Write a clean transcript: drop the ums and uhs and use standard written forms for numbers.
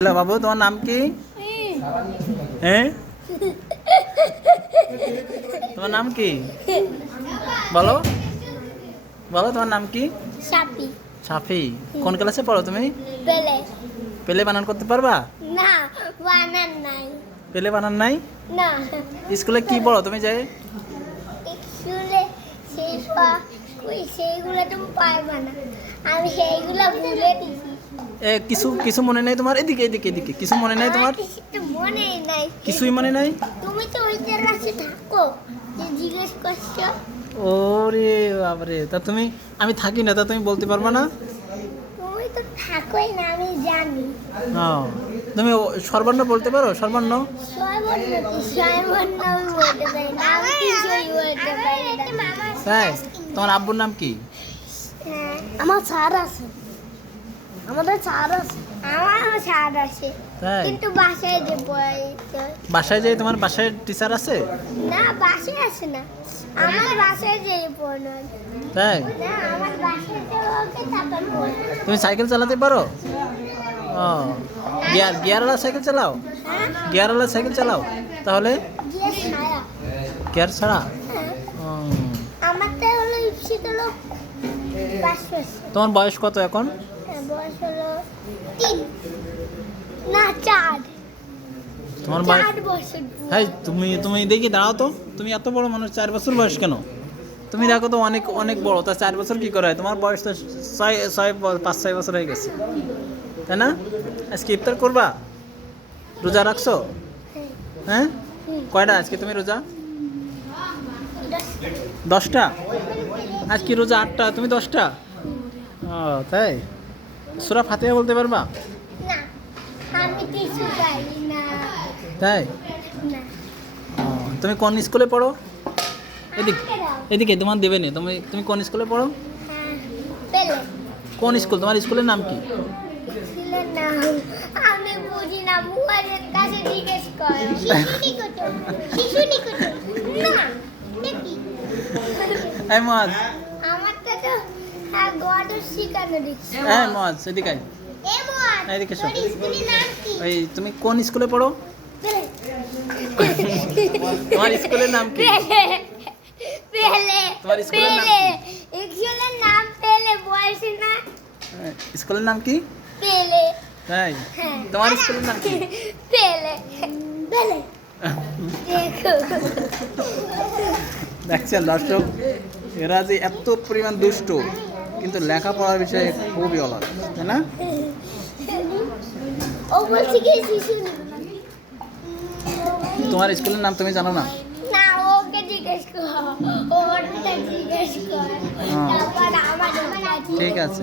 Hello বাবু, তোমার নাম কি? হ্যাঁ, তোমার নাম কি? বলো বলো, তোমার নাম কি? সাপি। সাফি। কোন ক্লাসে পড়ো তুমি? পেলে। পেলে বানান করতে পারবা? না, বানান নাই। পেলে বানান নাই? না, স্কুলে কি পড়ো তুমি যে? স্কুলে সেইগুলো তুমি পারবা না। আমি সেইগুলো ভুলে দিছি। কিছু কিছু মনে নেই তোমার? এদিকে এদিকে এদিকে, কিছু মনে নেই তোমার? আমার কিছু মনেই নাই। কিছুই মনে নাই? তুমি তো ওই ক্লাসে থাকো যে জিজ্ঞেস করছো। ওরে বাবারে, তা তুমি, আমি থাকি না, তা তুমি বলতে পারবা না? তুমি তো থাকোই না, আমি জানি। হ্যাঁ, তুমি সর্বর্ণ বলতে পারো? সর্বর্ণ? স্বয়ম্বর্ণ আমি বলতে পারি না, আমি কিছুই বলতে পারি না। তাই? তোমার আব্বুর নাম কি? আমার স্যার আছে, আমাদের স্যার আছে, আমারও স্যার আছে, তাই? কিন্তু বাসায় যে পড়াইতে। বাসায় যে তোমার বাসায় টিচার আছে? না, বাসায় আছে না, আমার বাসায় যে পড়ায়। তাই? না, আমার বাসায় যে ওকে তারপর পড়ায়। তুমি সাইকেল চালাতে পারো? ও, গিয়ারওয়ালা সাইকেল চালাও? হ্যাঁ, গিয়ারওয়ালা সাইকেল চালাও? তাহলে গিয়ে ছায়া। গিয়ার ছাড়া? হ্যাঁ, ও, আমারটা হলো ইপসিট হলো 5 বছর। তোমার বয়স কত এখন? বয়স হলো 3, না 4। তোমার বয়স? 4 বছর। হ্যাঁ, তুমি তুমি দেখি দাঁড়াও তো, তুমি এত বড় মানুষ, 4 বছর বয়স কেন? তুমি দেখো তো অনেক অনেক বড়, তা 4 বছর কি করে হয়? তোমার বয়স তো 5-6 বছর হয়ে গেছে, তাই না? আজকে ইফতার করবা? রোজা রাখছো? হ্যাঁ, কয়টা আজকে তুমি রোজা? 10টা? আজকে রোজা 8টা, তুমি 10টা? ও তাই? সূরা ফাতিহা বলতে পারবা? না, আমি কিছু পারি না। তাই? না, ও, তুমি কোন স্কুলে পড়ো? এদিকে আমাকে দাও। এদিকে, তোমার দেবে নি। তুমি তুমি কোন স্কুলে পড়ো? হ্যাঁ, পেলে। কোন স্কুল? তোমার স্কুলের নাম কি? ছিল না, আমি বুঝি না, মুয়াজের কাছে জিজ্ঞেস করো। শিশু নিকট। না, দেখি। এই মজ, আমারটা তো গড শিখানো দিচ্ছে। এই মজ, এদিকে আয়। এ মুয়াজ, এদিকে এসো। তোর স্কুলের নাম কি? এই তুমি কোন স্কুলে পড়ো? পেলে। তোমার স্কুলের নাম কি? পেলে। তোমার স্কুলের নাম পেলে। কি? স্কুলের নাম পেলে, বয়স না? স্কুলের নাম কি? পেলে। তাই? হ্যাঁ। তোমার স্কুলের নাম কি? পেলে। পেলে। দেখো। দেখছেন দর্শক, এরা যে এত পরিমাণ দুষ্ট, কিন্তু লেখাপড়ার বিষয়ে খুবই অলস, তাই না? ও বলছে কি শিশু? তোমার স্কুলের নাম তুমি জানো না? না, ওকে জিজ্ঞেস কর, ওরটা জিজ্ঞেস কর, তারপর আমার ঠিক আছে।